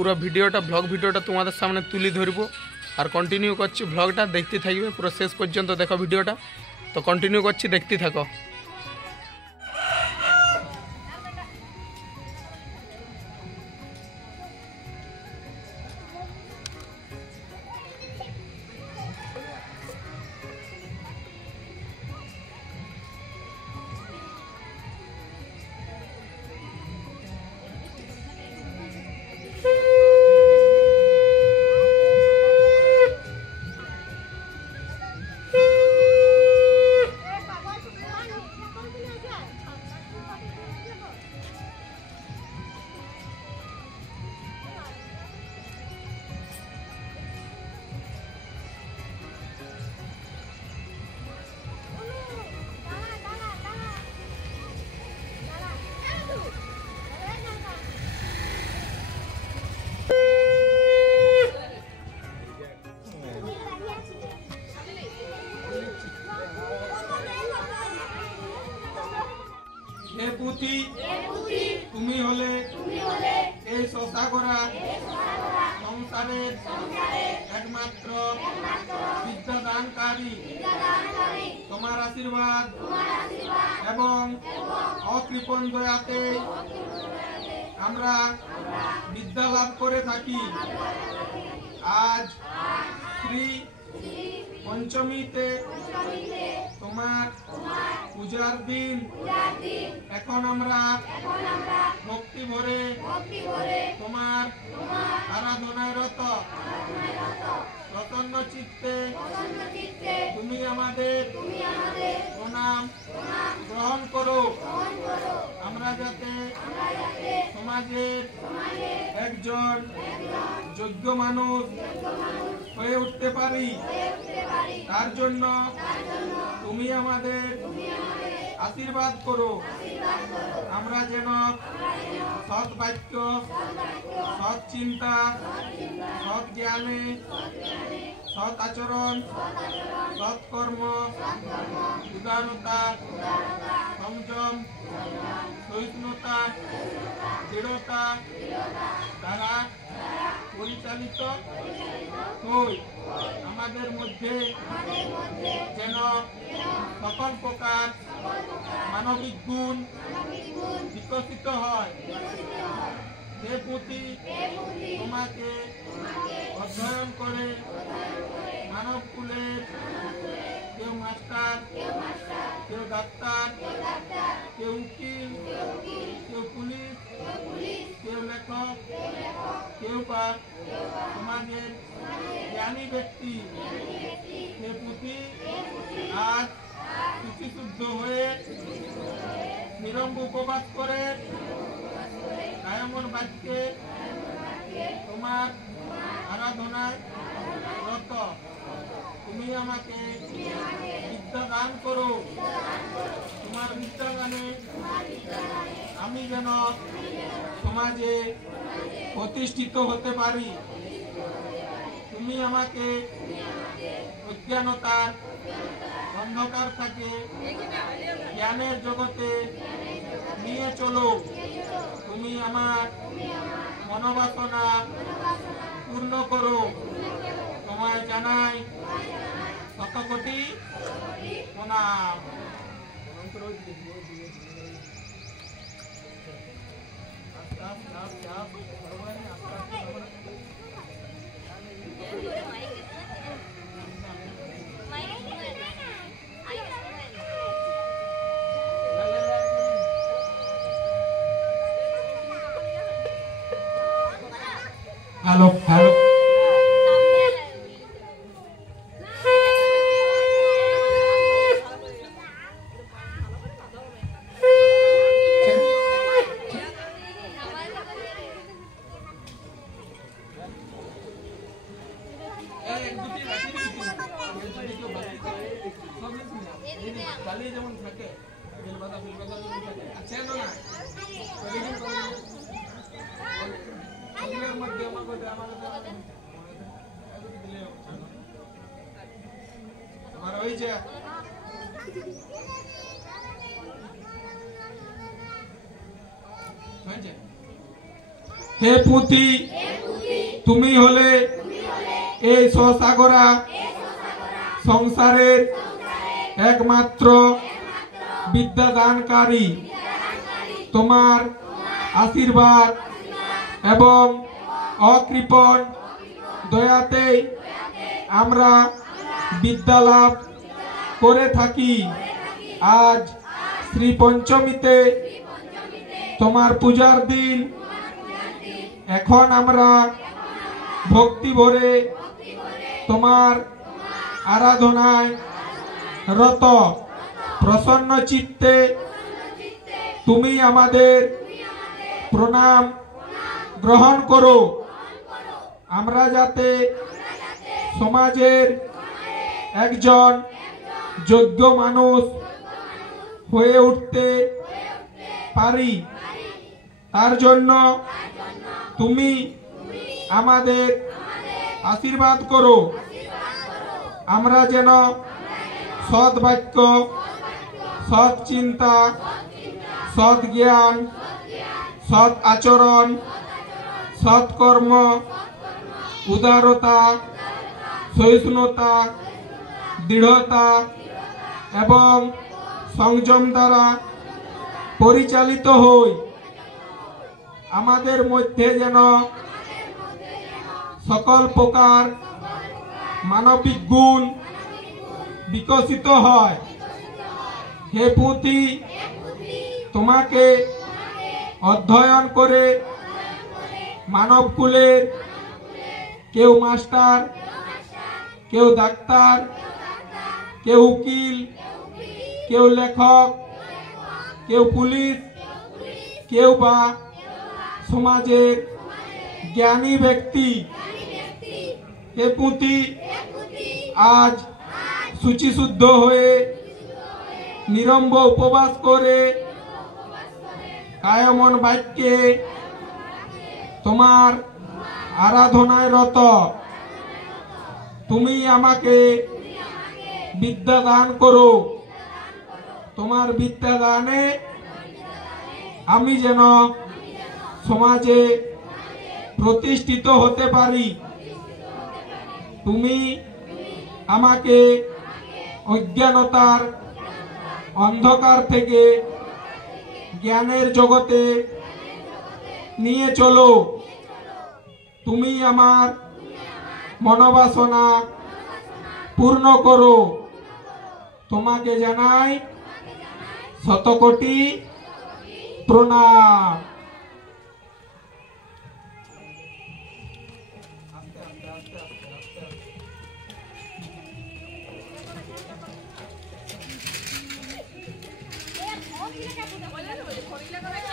পুরো ভিডিওটা ব্লগ ভিডিওটা তোমাদের সামনে তুলে ধরব আর কন্টিনিউ করছি ব্লগটা দেখতে থাকবে পুরো শেষ পর্যন্ত দেখো ভিডিওটা। তো কন্টিনিউ করছি, দেখতে থাকো। তুমি হলে এই শশাগড়া সংসারের একমাত্র বিদ্যাদানকারী। তোমার আশীর্বাদ এবং অকৃপণ দয়াতে আমরা বিদ্যা লাভ করে থাকি। আজ শ্রী পঞ্চমীতে তোমার পূজার দিন। এখন আমরা ভক্তি ভরে তোমার আরাধনায় রত। প্রসন্ন চিত্তে তুমি আমাদের প্রণাম গ্রহণ করো। আমরা যাতে সমাজের একজন যোগ্য মানুষ হয়ে উঠতে পারি, তার জন্য তুমি আমাদের আশীর্বাদ করো। আমরা যেন সৎ বাক্য, সৎ চিন্তা, সৎ জ্ঞানে, সৎ আচরণ, সৎ কর্ম, উদারতা, সংযম, সহিষ্ণুতা, দৃঢ়তা দ্বারা পরিচালিত হই। আমাদের মধ্যে যেন সকল প্রকার মানবিক গুণ বিকশিত হয়। সে প্রতি তোমাকে অধ্যয়ন করে মানব কুলের কেউ মাস্টার, কেউ ডাক্তার, কেউ উকিল, কেউ পুলিশ, কেউ লেখক, কেউ বা সমাজের জ্ঞানী ব্যক্তি, সে প্রতি আজ শুচিশুদ্ধ হয়ে নিরঙ্গ উপবাস করে কায়মন বাক্যে তোমার আরাধনায় রত। তুমি আমাকে বিদ্যা দান করো। তোমার বিদ্যা দানে আমি যেন সমাজে প্রতিষ্ঠিত হতে পারি। তুমি আমাকে অজ্ঞানতার অন্ধকার থেকে জ্ঞানের জগতে নিয়ে চলো। তুমি আমার মনোবাসনা পূর্ণ করো। তোমায় জানাই শত কোটি প্রণাম। হ্যালো হ্যালো যেমন থাকে আচ্ছা না হে পুঁথি তুমি হলে এই সসাগরা সংসারের একমাত্র বিদ্যাদানকারী। তোমার আশীর্বাদ এবং অকৃপণ দয়াতেই আমরা বিদ্যালাভ করে থাকি। আজ শ্রী পঞ্চমীতে তোমার পূজার দিন। এখন আমরা ভক্তি ভরে তোমার আরাধনায় রত। প্রসন্ন চিত্তে তুমি আমাদের প্রণাম গ্রহণ করো। আমরা যাতে সমাজের একজন যোগ্য মানুষ হয়ে উঠতে পারি, তার জন্য তুমি আমাদের আশীর্বাদ করো। আমরা যেন সৎ বাক্য, সৎ চিন্তা, সৎ জ্ঞান, সৎ আচরণ, সৎ কর্ম, উদারতা, সহিষ্ণুতা, দৃঢ়তা এবং সংযম দ্বারা পরিচালিত হই। আমাদের মধ্যে যেন সকল প্রকার মানবিক গুণ বিকশিত হয়। হে পুঁথি, তোমাকে অধ্যয়ন করে মানবকুলের কেউ মাস্টার, কেউ ডাক্তার, কেউ উকিল, কেউ লেখক, কেউ পুলিশ, কেউ বা সমাজের জ্ঞানী ব্যক্তি। হে পুঁথি, আজ শুচিশুদ্ধ হয়ে নিরম্ব উপবাস করে কায়মন বাক্যে তোমার আরাধনায় রত। তুমি আমাকে বিদ্যা দান করো। তোমার বিদ্যা দানে আমি যেন সমাজে প্রতিষ্ঠিত হতে পারি। তুমি আমাকে অজ্ঞানতার অন্ধকার থেকে জ্ঞানের জগতে নিয়ে চলো। তুমি আমার মনোবাসনা পূর্ণ করো। তোমাকে জানাই শতকোটি প্রণাম। Hola,